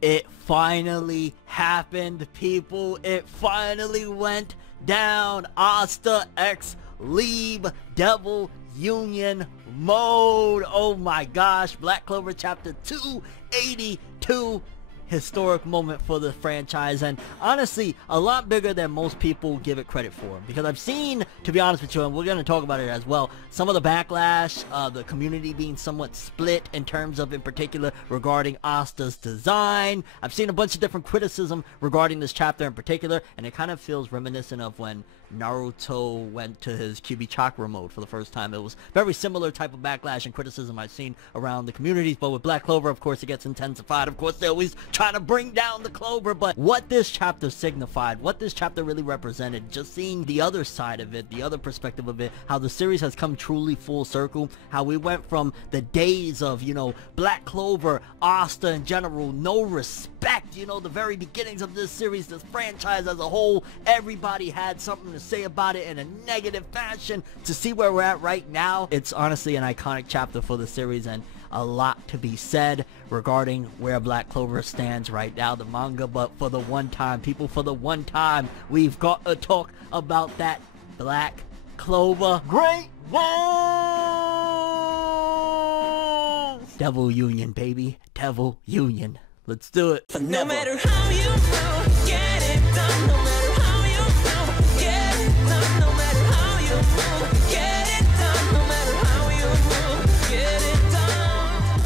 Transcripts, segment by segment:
It finally happened, people. It finally went down. Asta'S Liebe Devil Union mode. Oh my gosh. Black Clover chapter 282. Historic moment for the franchise, and honestly a lot bigger than most people give it credit for, because I've seen, to be honest with you, and we're going to talk about it as well, some of the backlash, the community being somewhat split in terms of, in particular, regarding Asta'S design. I've seen a bunch of different criticism regarding this chapter in particular, and it kind of feels reminiscent of when Naruto went to his QB chakra mode for the first time. It was very similar type of backlash and criticism I've seen around the communities, but with Black Clover, of course, it gets intensified. Of course, they always try to bring down the Clover, but what this chapter signified, what this chapter really represented, just seeing the other side of it, the other perspective of it, how the series has come truly full circle, how we went from the days of, you know, Black Clover, Asta in general, no respect, you know, the very beginnings of this series, this franchise as a whole, everybody had something to say about it in a negative fashion, to see where we're at right now. It's honestly an iconic chapter for the series, and a lot to be said regarding where Black Clover stands right now, the manga. But for the one time, people, for the one time, we've got to talk about that Black Clover Great Wall! Devil Union, baby. Devil Union. Let's do it. No matter how you feel, get it done. No matter how you feel, get it done. No matter how you move, get it done. No matter how you move, get it done.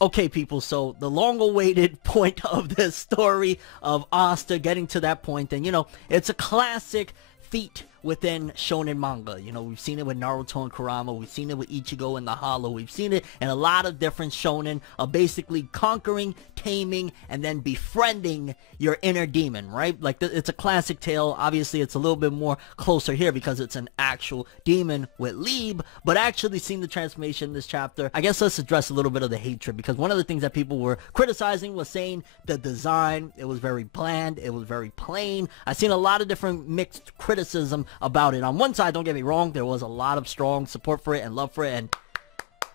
Okay, people, so the long-awaited point of this story of Asta getting to that point, and, you know, it's a classic feat within shonen manga. You know, we've seen it with Naruto and Kurama, we've seen it with Ichigo and the Hollow, we've seen it in a lot of different shonen of basically conquering, taming, and then befriending your inner demon, right? Like, it's a classic tale. Obviously, it's a little bit more closer here because it's an actual demon with Liebe, but actually seeing the transformation in this chapter, I guess let's address a little bit of the hatred, because one of the things that people were criticizing was saying the design, it was very bland, it was very plain. I've seen a lot of different mixed criticism about it. On one side, don't get me wrong, there was a lot of strong support for it and love for it, and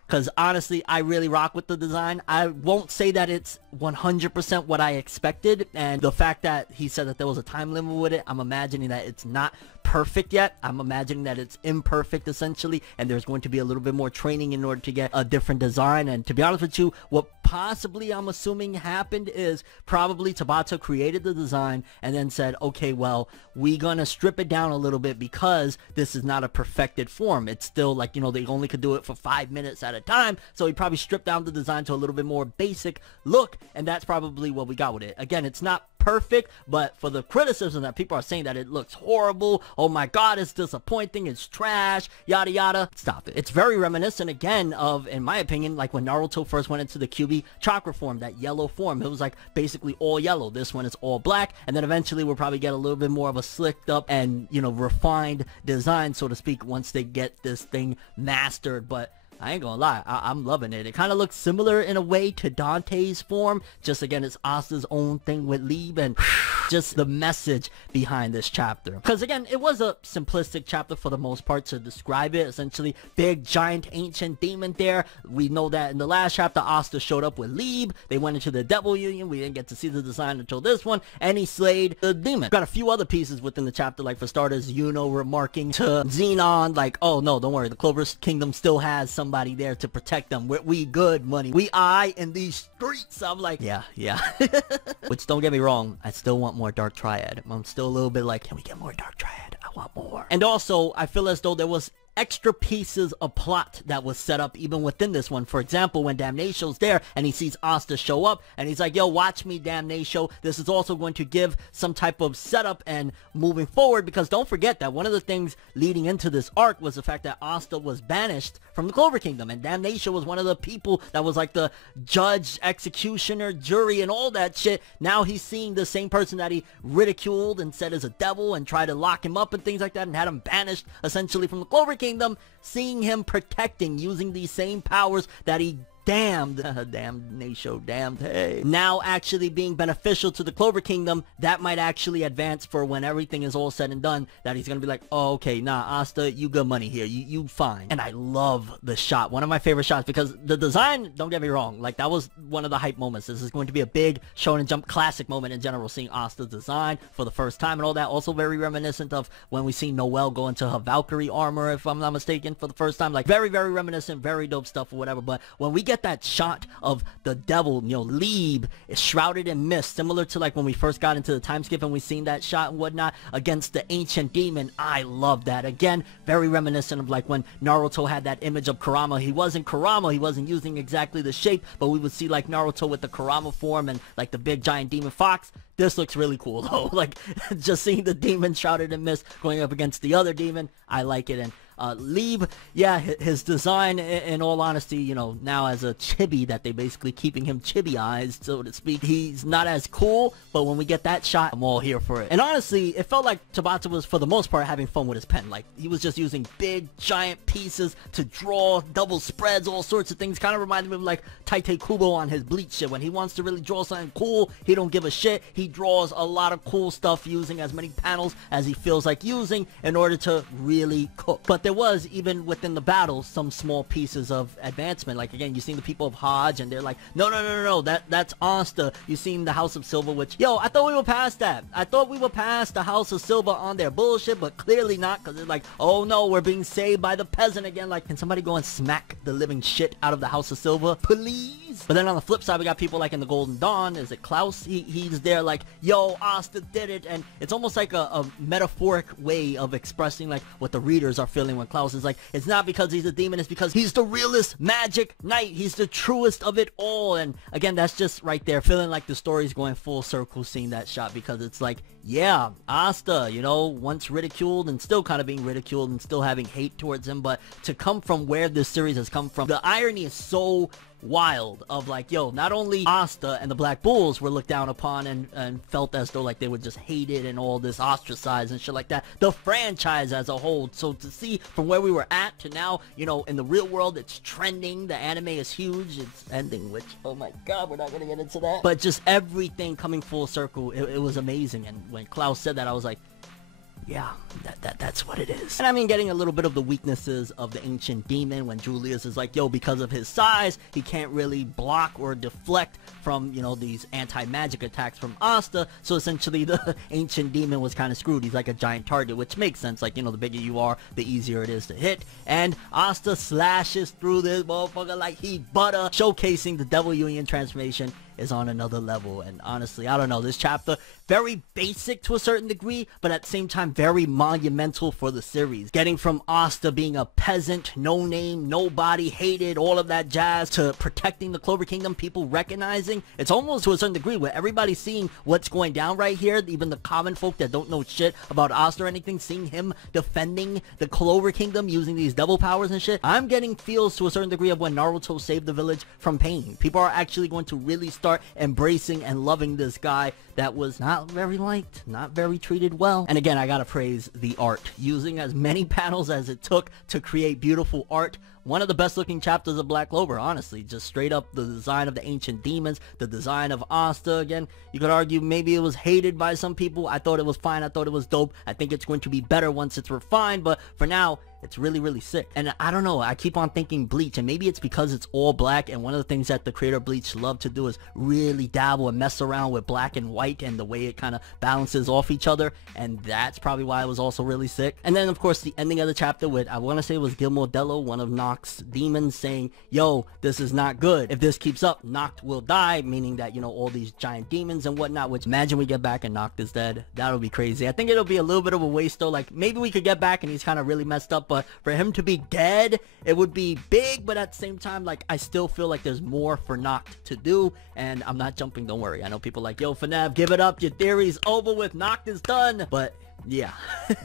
because honestly, I really rock with the design. I won't say that it's 100% what I expected, and the fact that he said that there was a time limit with it, I'm imagining that it's not perfect yet. I'm imagining that it's imperfect essentially, and there's going to be a little bit more training in order to get a different design. And to be honest with you, what possibly I'm assuming happened is probably Tabata created the design and then said, okay, well, we gonna strip it down a little bit because this is not a perfected form. It's still like, you know, they only could do it for 5 minutes at a time, so he probably stripped down the design to a little bit more basic look, and that's probably what we got with it. Again, it's not perfect, but for the criticism that people are saying that it looks horrible, oh my god, it's disappointing, it's trash, yada yada, stop it. It's very reminiscent again of, in my opinion, like when Naruto first went into the QB chakra form, that yellow form. It was like basically all yellow. This one is all black, and then eventually we'll probably get a little bit more of a slicked up and, you know, refined design, so to speak, once they get this thing mastered. But I ain't gonna lie, I'm loving it. It kind of looks similar in a way to Dante's form, just again, it's Asta's own thing with Liebe, and just the message behind this chapter. Because again, it was a simplistic chapter for the most part to describe it. Essentially, big, giant, ancient demon there. We know that in the last chapter, Asta showed up with Liebe. They went into the Devil Union. We didn't get to see the design until this one, and he slayed the demon. Got a few other pieces within the chapter, like for starters, Yuno remarking to Xenon, like, oh no, don't worry, the Clover Kingdom still has somebody there to protect them. We good, money. We in these streets. I'm like, yeah. Which, don't get me wrong, I still want more Dark Triad. I'm still a little bit like, can we get more Dark Triad? I want more. And also, I feel as though there was extra pieces of plot that was set up even within this one. For example, when Damnation's there and he sees Asta show up and he's like, yo, watch me, Damnation. This is also going to give some type of setup and moving forward, because don't forget that one of the things leading into this arc was the fact that Asta was banished from the Clover Kingdom, and Damnation was one of the people that was like the judge, executioner, jury, and all that shit. Now he's seeing the same person that he ridiculed and said is a devil and tried to lock him up and things like that and had him banished essentially from the Clover Kingdom, seeing him protecting, using these same powers that he damned, damned Naisho, damned, hey, now actually being beneficial to the Clover Kingdom, that might actually advance for when everything is all said and done, that he's gonna be like, oh, okay, nah, Asta, you good money here, you fine. And I love the shot, one of my favorite shots, because the design, don't get me wrong, like, that was one of the hype moments. This is going to be a big Shonen Jump classic moment in general, seeing Asta's design for the first time and all that. Also very reminiscent of when we see Noelle go into her Valkyrie armor, if I'm not mistaken, for the first time. Like, very, very reminiscent, very dope stuff or whatever. But when we get that shot of the devil, you know, Liebe is shrouded in mist, similar to like when we first got into the time skip and we seen that shot and whatnot against the ancient demon, I love that. Again, very reminiscent of like when Naruto had that image of Kurama. He wasn't Kurama, he wasn't using exactly the shape, but we would see like Naruto with the Kurama form and like the big giant demon fox. This looks really cool though. Like, just seeing the demon shrouded in mist going up against the other demon, I like it. And Liebe, yeah, his design, in all honesty, you know, now as a chibi, that they basically keeping him chibi-ized, so to speak, he's not as cool, but when we get that shot, I'm all here for it. And honestly, it felt like Tabata was, for the most part, having fun with his pen. Like, he was just using big, giant pieces to draw, double spreads, all sorts of things. Kind of reminded me of, like, Taite Kubo on his Bleach shit. When he wants to really draw something cool, he don't give a shit. He draws a lot of cool stuff using as many panels as he feels like using in order to really cook. But there was, even within the battle, some small pieces of advancement. Like, again, you seen the people of Hodge, and they're like, no, that's Asta. You seen the House of Silver, which, yo, I thought we were past that. I thought we were past the House of Silver on their bullshit, but clearly not, because they're like, oh no, we're being saved by the peasant again. Like, can somebody go and smack the living shit out of the House of Silver, please? But then on the flip side, we got people like in the Golden Dawn. Is it Klaus? He's there like, yo, Asta did it. And it's almost like a metaphoric way of expressing like what the readers are feeling when Klaus is like, it's not because he's a demon, it's because he's the realest magic knight, he's the truest of it all. And again, that's just right there, feeling like the story's going full circle seeing that shot, because it's like, yeah, Asta, you know, once ridiculed and still kind of being ridiculed and still having hate towards him, but to come from where this series has come from, the irony is so wild of like, yo, not only Asta and the Black Bulls were looked down upon and felt as though like they were just hated and all this ostracized and shit like that, the franchise as a whole. So to see from where we were at to now, you know, in the real world, it's trending, the anime is huge, it's ending, which, oh my god, we're not gonna get into that, but just everything coming full circle, it was amazing. And when Klaus said that, I was like, yeah, that's what it is. And I mean, getting a little bit of the weaknesses of the ancient demon when Julius is like, yo, because of his size, he can't really block or deflect from, you know, these anti-magic attacks from Asta. So essentially the ancient demon was kind of screwed. He's like a giant target, which makes sense. Like, you know, the bigger you are, the easier it is to hit. And Asta slashes through this motherfucker like he butter, showcasing the Devil Union transformation is on another level. And honestly, I don't know, this chapter, very basic to a certain degree, but at the same time very monumental for the series. Getting from Asta being a peasant, no name, nobody, hated, all of that jazz, to protecting the Clover Kingdom, people recognizing, it's almost to a certain degree where everybody's seeing what's going down right here, even the common folk that don't know shit about Asta or anything, seeing him defending the Clover Kingdom using these devil powers and shit. I'm getting feels to a certain degree of when Naruto saved the village from pain. People are actually going to really start embracing and loving this guy that was not very liked, not very treated well. And again, I gotta praise the art, using as many panels as it took to create beautiful art. One of the best looking chapters of Black Clover, honestly. Just straight up the design of the ancient demons, the design of Asta. Again, you could argue maybe it was hated by some people. I thought it was fine, I thought it was dope. I think it's going to be better once it's refined, but for now, it's really, really sick. And I don't know, I keep on thinking Bleach, and maybe it's because it's all black, and one of the things that the creator of Bleach love to do is really dabble and mess around with black and white and the way it kind of balances off each other, and that's probably why it was also really sick. And then, of course, the ending of the chapter with, I want to say it was Gil Modello, one of Noct's demons, saying, yo, this is not good. If this keeps up, Noct will die, meaning that, you know, all these giant demons and whatnot, which imagine we get back and Noct is dead. That'll be crazy. I think it'll be a little bit of a waste though. Like, maybe we could get back and he's kind of really messed up, but for him to be dead, it would be big, but at the same time, like, I still feel like there's more for Noct to do, and I'm not jumping, don't worry. I know people like, yo, Fanev, give it up, your theory's over with, Noct is done, but Yeah.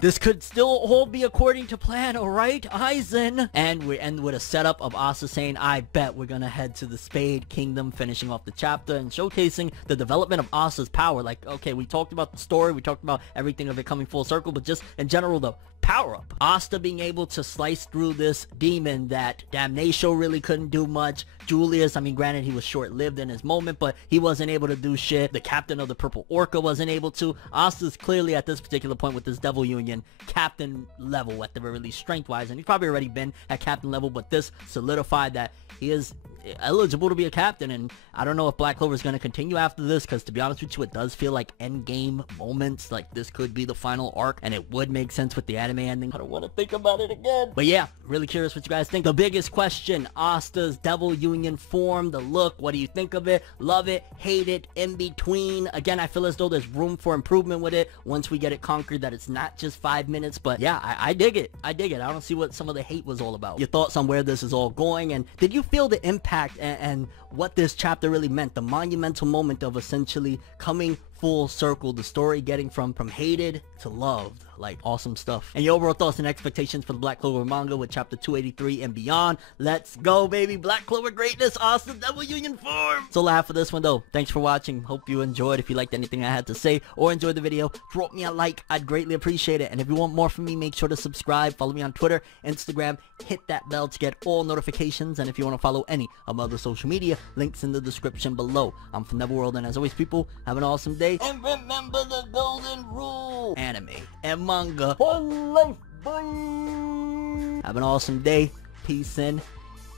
This could still all be according to plan, alright, Aizen? And we end with a setup of Asta saying, I bet we're gonna head to the Spade Kingdom, finishing off the chapter and showcasing the development of Asta's power. Like, okay, we talked about the story, we talked about everything of it coming full circle, but just in general, the power-up. Asta being able to slice through this demon that Damnatio really couldn't do much. Julius, I mean, granted, he was short-lived in his moment, but he wasn't able to do shit. The captain of the Purple Orca wasn't able to. Asta's clearly at this particular point with this Devil Union, captain level at the very least, strength-wise, and he's probably already been at captain level, but this solidified that he is eligible to be a captain. And I don't know if Black Clover is going to continue after this, because to be honest with you, it does feel like endgame moments. Like, this could be the final arc, and it would make sense with the anime ending. I don't want to think about it again. But yeah, really curious what you guys think. The biggest question, Asta's Devil Union form, the look, what do you think of it? Love it, hate it, in between. Again, I feel as though there's room for improvement with it once we get it conquered, that it's not just 5 minutes. But yeah, I dig it. I dig it. I don't see what some of the hate was all about. Your thoughts on where this is all going, and did you feel the impact and what this chapter really meant? The monumental moment of essentially coming full circle, the story getting from hated to loved. Like, awesome stuff. And your overall thoughts and expectations for the Black Clover manga with chapter 283 and beyond. Let's go, baby. Black Clover greatness, awesome Devil Union form. That's all I have for this one, though. Thanks for watching. Hope you enjoyed. If you liked anything I had to say or enjoyed the video, drop me a like. I'd greatly appreciate it. And if you want more from me, make sure to subscribe. Follow me on Twitter, Instagram. Hit that bell to get all notifications. And if you want to follow any of my other social media, links in the description below. I'm ForneverWorld, and as always, people, have an awesome day. And remember the golden rule. Anime and manga for life, boy. Have an awesome day. Peace in.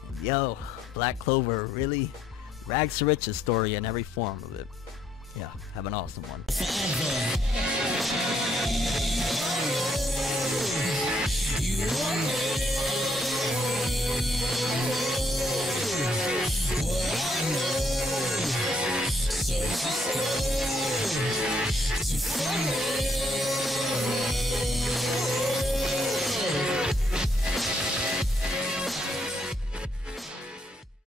And yo, Black Clover really rags to riches story in every form of it. Yeah, have an awesome one.